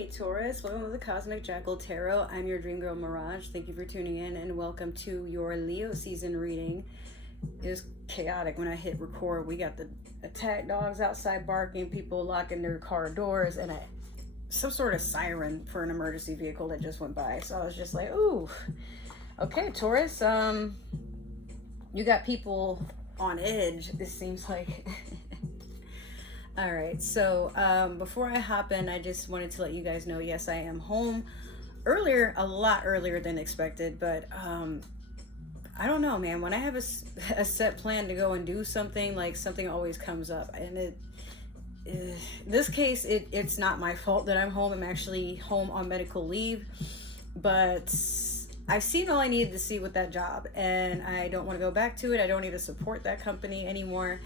Hey Taurus, welcome to the Cosmic Jackal Tarot. I'm your dream girl Mirage. Thank you for tuning in and welcome to your Leo season reading. It was chaotic when I hit record. We got the attack dogs outside barking, people locking their car doors, and some sort of siren for an emergency vehicle that just went by. So I was just like, ooh, okay, Taurus, you got people on edge, it seems like. All right, so before I hop in, I just wanted to let you guys know, yes, I am home earlier, a lot earlier than expected, but I don't know, man. When I have a set plan to go and do something, like something always comes up, and this case, it's not my fault that I'm home. I'm actually home on medical leave, but I've seen all I needed to see with that job, and I don't want to go back to it. I don't need to support that company anymore.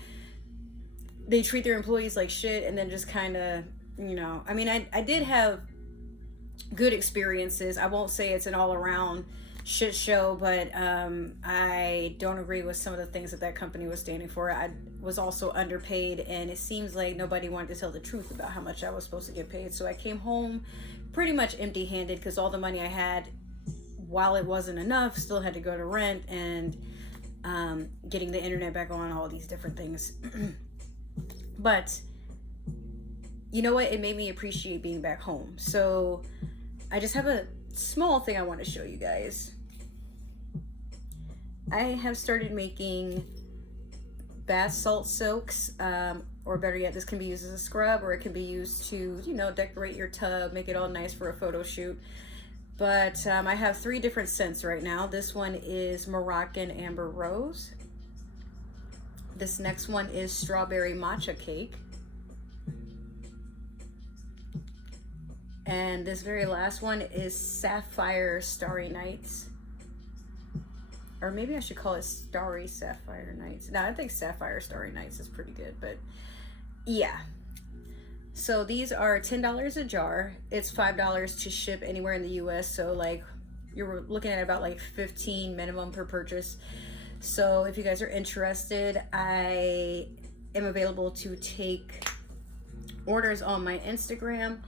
They treat their employees like shit, and then just kind of, you know, I mean, I did have good experiences. I won't say it's an all-around shit show, but I don't agree with some of the things that company was standing for. I was also underpaid, and it seems like nobody wanted to tell the truth about how much I was supposed to get paid. So I came home pretty much empty-handed because all the money I had, while it wasn't enough, still had to go to rent and getting the internet back on, all these different things. But you know what? It made me appreciate being back home. So I just have a small thing I want to show you guys. I have started making bath salt soaks, or better yet, this can be used as a scrub, or it can be used to, you know, decorate your tub, make it all nice for a photo shoot. But I have 3 different scents right now. This one is Moroccan Amber Rose. This next one is Strawberry Matcha Cake. And this very last one is Sapphire Starry Nights. Or maybe I should call it Starry Sapphire Nights. No, I think Sapphire Starry Nights is pretty good, but yeah. So these are $10 a jar. It's $5 to ship anywhere in the US. So like you're looking at about like $15 minimum per purchase. So if you guys are interested, I am available to take orders on my Instagram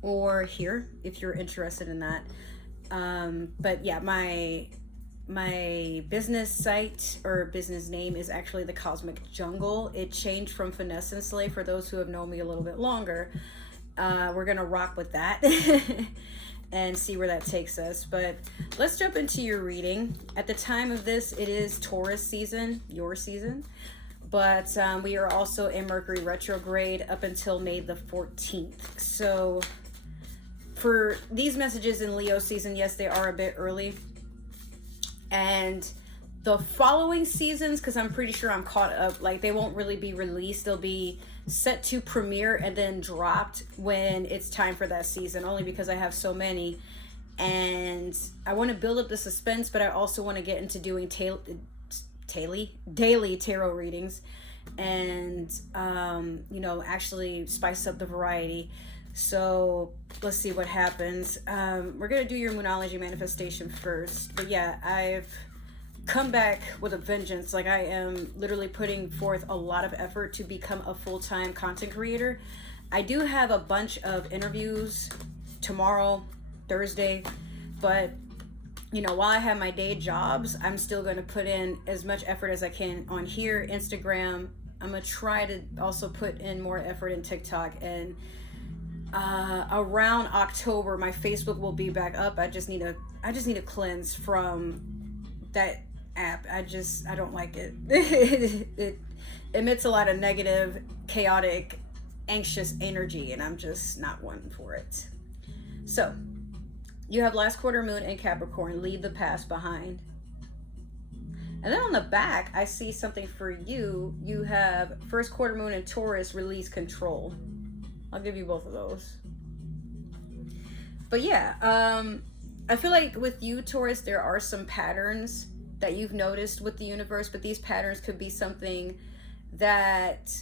or here if you're interested in that. But yeah, my business site or business name is actually the Cosmic Jungle. It changed from Finesse and Slay for those who have known me a little bit longer. We're gonna rock with that and see where that takes us. But let's jump into your reading. At the time of this, it is Taurus season, your season. But we are also in Mercury retrograde up until May the 14th. So for these messages in Leo season, yes, they are a bit early. And the following seasons, because I'm pretty sure I'm caught up, like they won't really be released. They'll be set to premiere and then dropped when it's time for that season, only because I have so many. And I want to build up the suspense, but I also want to get into doing daily tarot readings and, you know, actually spice up the variety. So let's see what happens. We're going to do your Moonology manifestation first. But yeah, I've come back with a vengeance. Like I am literally putting forth a lot of effort to become a full-time content creator. I do have a bunch of interviews tomorrow, Thursday, but you know, while I have my day jobs, I'm still going to put in as much effort as I can on here, Instagram. I'm going to try to also put in more effort in TikTok, and around October my Facebook will be back up. I just need to cleanse from that app. I don't like it. It emits a lot of negative, chaotic, anxious energy, and I'm just not one for it. So you have last quarter moon in Capricorn, leave the past behind. And then on the back I see something for you. You have first quarter moon in Taurus, release control. I'll give you both of those. But yeah, I feel like with you, Taurus, there are some patterns that you've noticed with the universe, but these patterns could be something that,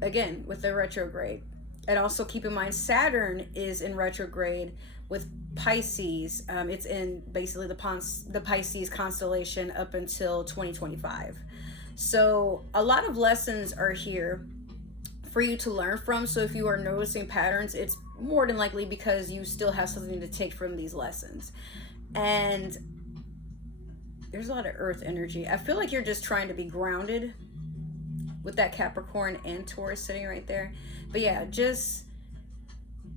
again, with the retrograde. And also keep in mind, Saturn is in retrograde with Pisces. It's in basically the Pisces constellation up until 2025. So a lot of lessons are here for you to learn from. So if you are noticing patterns, it's more than likely because you still have something to take from these lessons. And there's a lot of earth energy. I feel like you're just trying to be grounded with that Capricorn and Taurus sitting right there. But yeah, just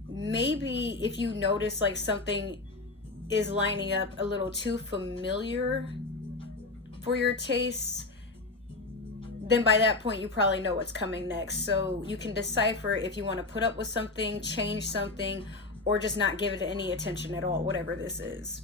maybe if you notice like something is lining up a little too familiar for your tastes, then by that point you probably know what's coming next. So you can decipher if you want to put up with something, change something, or just not give it any attention at all, whatever this is.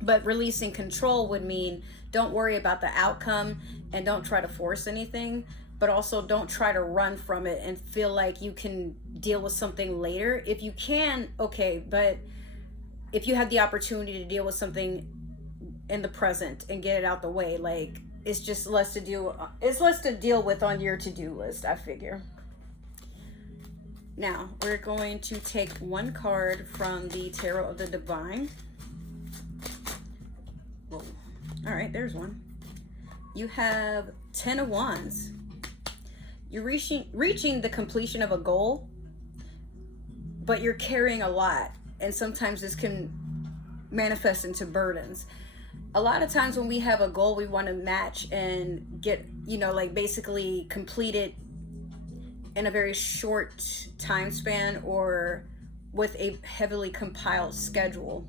But releasing control would mean don't worry about the outcome and don't try to force anything, but also don't try to run from it and feel like you can deal with something later. If you can, okay, but if you had the opportunity to deal with something in the present and get it out the way, like it's just less to deal with on your to-do list, I figure. Now, we're going to take one card from the Tarot of the Divine. Whoa. All right, there's one. You have 10 of Wands. You're reaching the completion of a goal, but you're carrying a lot, and sometimes this can manifest into burdens. A lot of times when we have a goal we want to match and get, like basically complete it in a very short time span or with a heavily compiled schedule,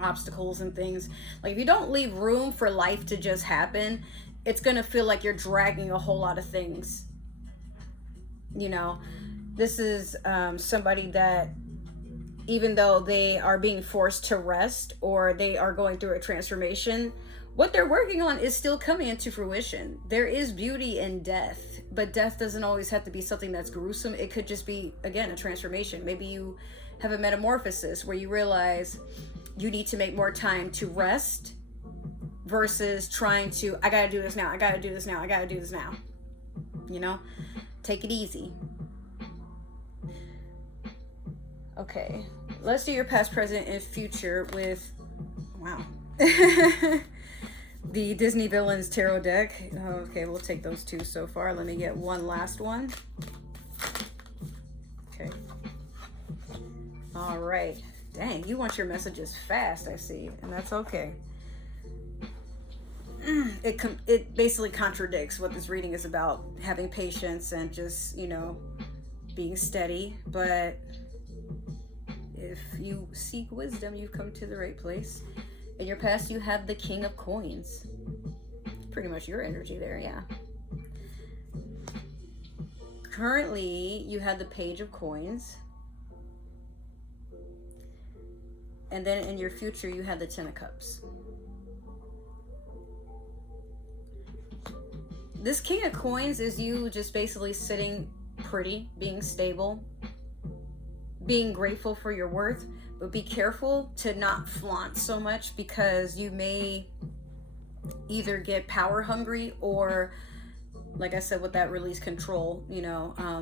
obstacles and things. Like if you don't leave room for life to just happen, it's gonna feel like you're dragging a whole lot of things. This is somebody that, even though they are being forced to rest or they are going through a transformation, what they're working on is still coming into fruition. There is beauty in death, but death doesn't always have to be something that's gruesome. It could just be, again, a transformation. Maybe you have a metamorphosis where you realize you need to make more time to rest versus trying to, I gotta do this now, I gotta do this now, I gotta do this now. Take it easy. Okay, let's do your past, present, and future with, wow, the Disney Villains Tarot deck. Okay, we'll take those two so far. Let me get one last one. Okay. All right. Dang, you want your messages fast, I see, and that's okay. It basically contradicts what this reading is about, having patience and just, being steady, but if you seek wisdom, you've come to the right place. In your past, you have the King of Coins. Pretty much your energy there, yeah. Currently, you have the Page of Coins. And then in your future, you have the Ten of Cups. This King of Coins is you just basically sitting pretty, being stable, being grateful for your worth, but be careful to not flaunt so much because you may either get power hungry or, like I said, with that release control,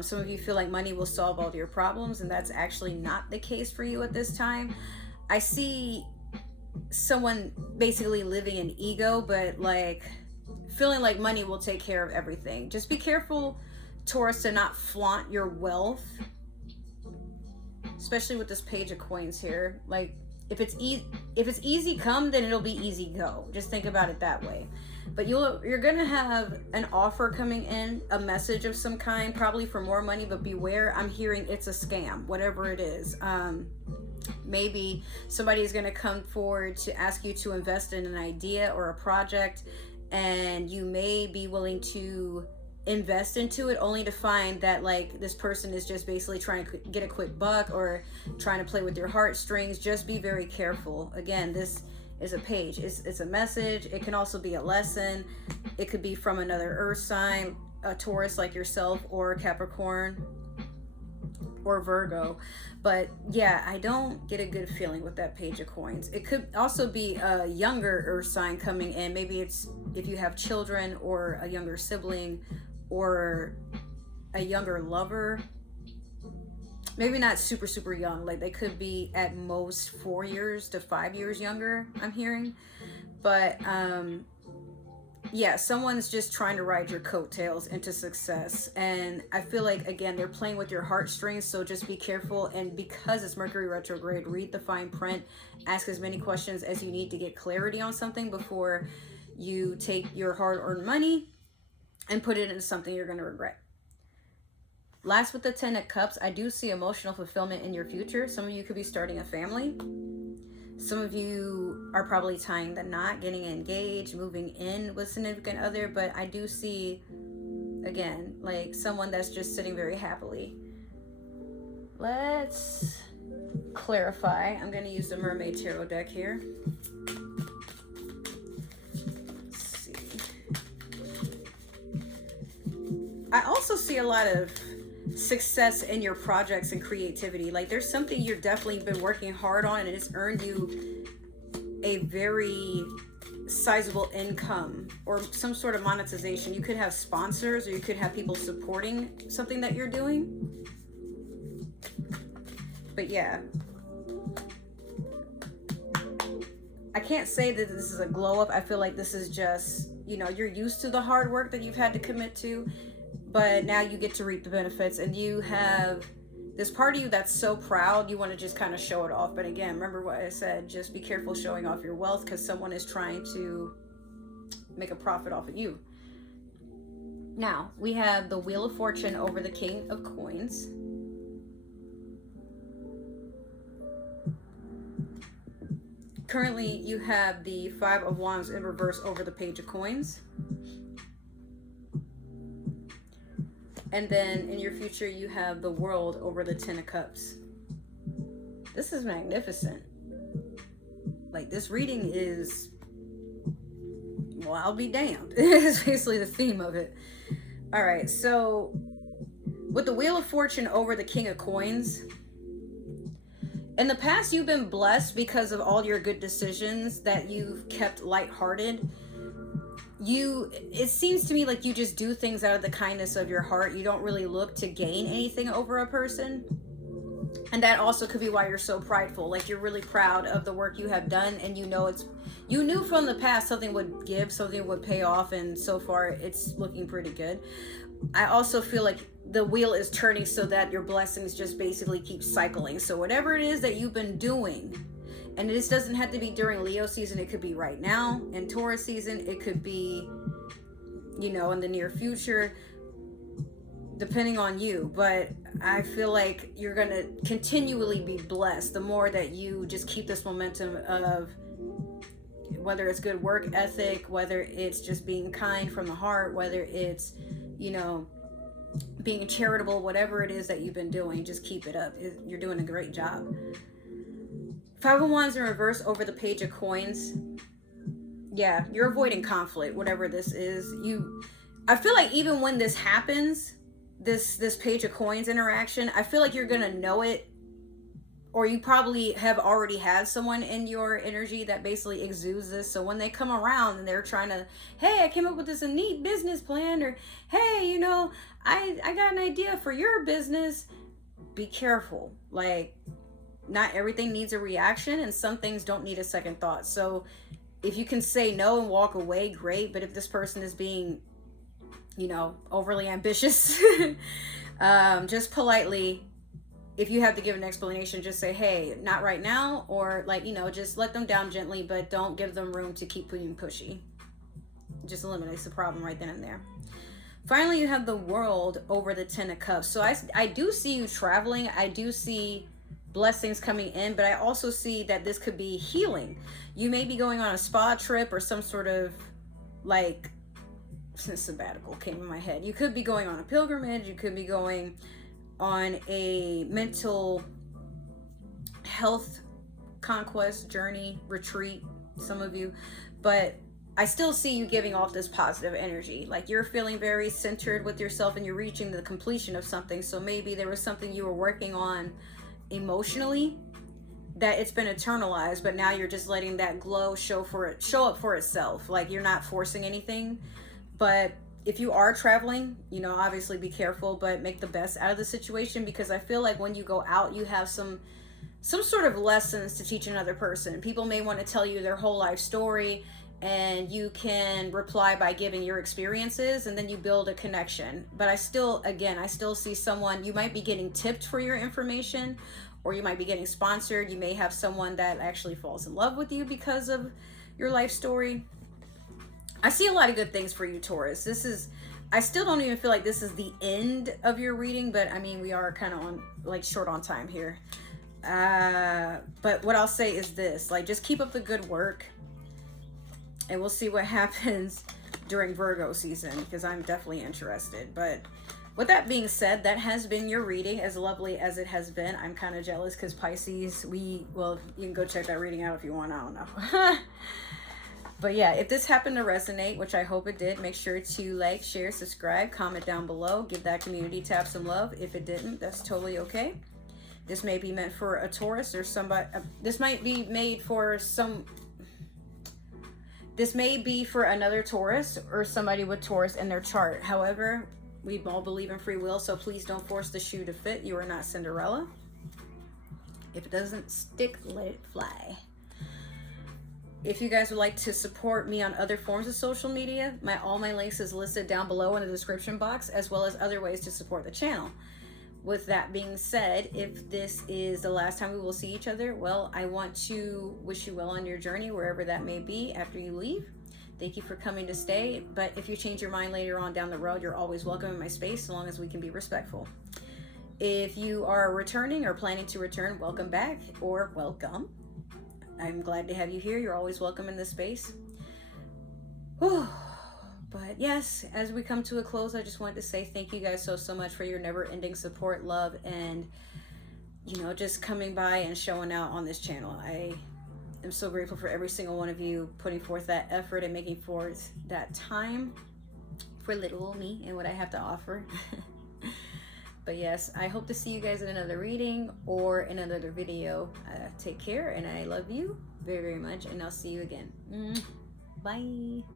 some of you feel like money will solve all your problems, and that's actually not the case for you at this time. I see someone basically living in ego, but like feeling like money will take care of everything. Just be careful, Taurus, to not flaunt your wealth, especially with this Page of Coins here. Like if it's easy come, then it'll be easy go. Just think about it that way. But you're gonna have an offer coming in, a message of some kind, probably for more money, but beware, I'm hearing it's a scam, whatever it is. Maybe somebody is going to come forward to ask you to invest in an idea or a project, and you may be willing to invest into it only to find that like this person is just basically trying to get a quick buck or trying to play with your heartstrings. Just be very careful. Again, this is a page. It's a message. It can also be a lesson. It could be from another earth sign, a Taurus like yourself, or Capricorn or Virgo. But yeah, I don't get a good feeling with that Page of Coins. It could also be a younger earth sign coming in. Maybe it's if you have children or a younger sibling or a younger lover. Maybe not super, super young. Like they could be at most 4 years to 5 years younger, I'm hearing. But Yeah, someone's just trying to ride your coattails into success. And I feel like, again, they're playing with your heartstrings, so just be careful. And because it's Mercury retrograde, read the fine print, ask as many questions as you need to get clarity on something before you take your hard-earned money and put it into something you're going to regret. Last, with the 10 of Cups, I do see emotional fulfillment in your future. Some of you could be starting a family. Some of you are probably tying the knot, getting engaged, moving in with significant other. But I do see, again, like someone that's just sitting very happily. Let's clarify. I'm going to use the Mermaid Tarot deck here. Let's see. I also see a lot of success in your projects and creativity. Like there's something you've definitely been working hard on and it's earned you a very sizable income or some sort of monetization. You could have sponsors or you could have people supporting something that you're doing. But yeah, I can't say that this is a glow up. I feel like this is just, you know, you're used to the hard work that you've had to commit to, but now you get to reap the benefits, and you have this part of you that's so proud, you want to just kind of show it off. But again, remember what I said, just be careful showing off your wealth because someone is trying to make a profit off of you. Now, we have the Wheel of Fortune over the King of Coins. Currently, you have the Five of Wands in reverse over the Page of Coins. And then in your future, you have the World over the Ten of Cups. This is magnificent. Like, this reading is, well, I'll be damned. It's basically the theme of it. All right, so with the Wheel of Fortune over the King of Coins, in the past, you've been blessed because of all your good decisions that you've kept lighthearted. It seems to me like you just do things out of the kindness of your heart. You don't really look to gain anything over a person. And that also could be why you're so prideful. Like, you're really proud of the work you have done, and you knew from the past something would give, something would pay off, and so far it's looking pretty good. I also feel like the wheel is turning so that your blessings just basically keep cycling. So whatever it is that you've been doing, and this doesn't have to be during Leo season, it could be right now in Taurus season, it could be, you know, in the near future, depending on you. But I feel like you're going to continually be blessed the more that you just keep this momentum of whether it's good work ethic, whether it's just being kind from the heart, whether it's, you know, being charitable, whatever it is that you've been doing, just keep it up. You're doing a great job. Five of Wands in reverse over the Page of Coins. Yeah, you're avoiding conflict, whatever this is. I feel like even when this happens, this Page of Coins interaction, I feel like you're gonna know it, or you probably have already had someone in your energy that basically exudes this. So when they come around and they're trying to, hey, I came up with this neat business plan, or hey, you know, I got an idea for your business, be careful. Like, not everything needs a reaction, and some things don't need a second thought. So if you can say no and walk away, great. But if this person is being, you know, overly ambitious, just politely, if you have to give an explanation, just say, hey, not right now, or like, you know, just let them down gently, but don't give them room to keep being pushy. Just eliminates the problem right then and there. Finally, you have the World over the Ten of Cups. So I do see you traveling. I do see blessings coming in, but I also see that this could be healing. You may be going on a spa trip or some sort of, like, sabbatical came in my head. You could be going on a pilgrimage. You could be going on a mental health conquest journey, retreat, some of you. But I still see you giving off this positive energy. Like, you're feeling very centered with yourself and you're reaching the completion of something. So maybe there was something you were working on emotionally that it's been internalized, but now you're just letting that glow show up for itself. Like, you're not forcing anything. But if you are traveling, you know, obviously be careful, but make the best out of the situation, because I feel like when you go out, you have some sort of lessons to teach another person. People may want to tell you their whole life story, and you can reply by giving your experiences, and then you build a connection. But I still see someone, you might be getting tipped for your information, or you might be getting sponsored. You may have someone that actually falls in love with you because of your life story. I see a lot of good things for you, Taurus. I still don't even feel like this is the end of your reading, but I mean, we are kind of on, like, short on time here. But what I'll say is this, like, just keep up the good work, and we'll see what happens during Virgo season, because I'm definitely interested. But with that being said, that has been your reading, as lovely as it has been. I'm kind of jealous because Pisces, well, you can go check that reading out if you want. I don't know. But yeah, if this happened to resonate, which I hope it did, make sure to like, share, subscribe, comment down below. Give that community tab some love. If it didn't, that's totally okay. This may be meant for a Taurus or somebody. This might be made for this may be for another Taurus or somebody with Taurus in their chart. However, we all believe in free will, so please don't force the shoe to fit. You are not Cinderella. If it doesn't stick, let it fly. If you guys would like to support me on other forms of social media, all my links is listed down below in the description box, as well as other ways to support the channel. With that being said, if this is the last time we will see each other, well, I want to wish you well on your journey, wherever that may be after you leave. Thank you for coming to stay. But if you change your mind later on down the road, you're always welcome in my space, so long as we can be respectful. If you are returning or planning to return, welcome back, or welcome. I'm glad to have you here. You're always welcome in this space. Whew. But yes, as we come to a close, I just wanted to say thank you guys so much for your never-ending support, love, and, you know, just coming by and showing out on this channel. I am so grateful for every single one of you putting forth that effort and making forth that time for little old me and what I have to offer. But yes, I hope to see you guys in another reading or in another video. Take care, and I love you very, very much, and I'll see you again. Bye.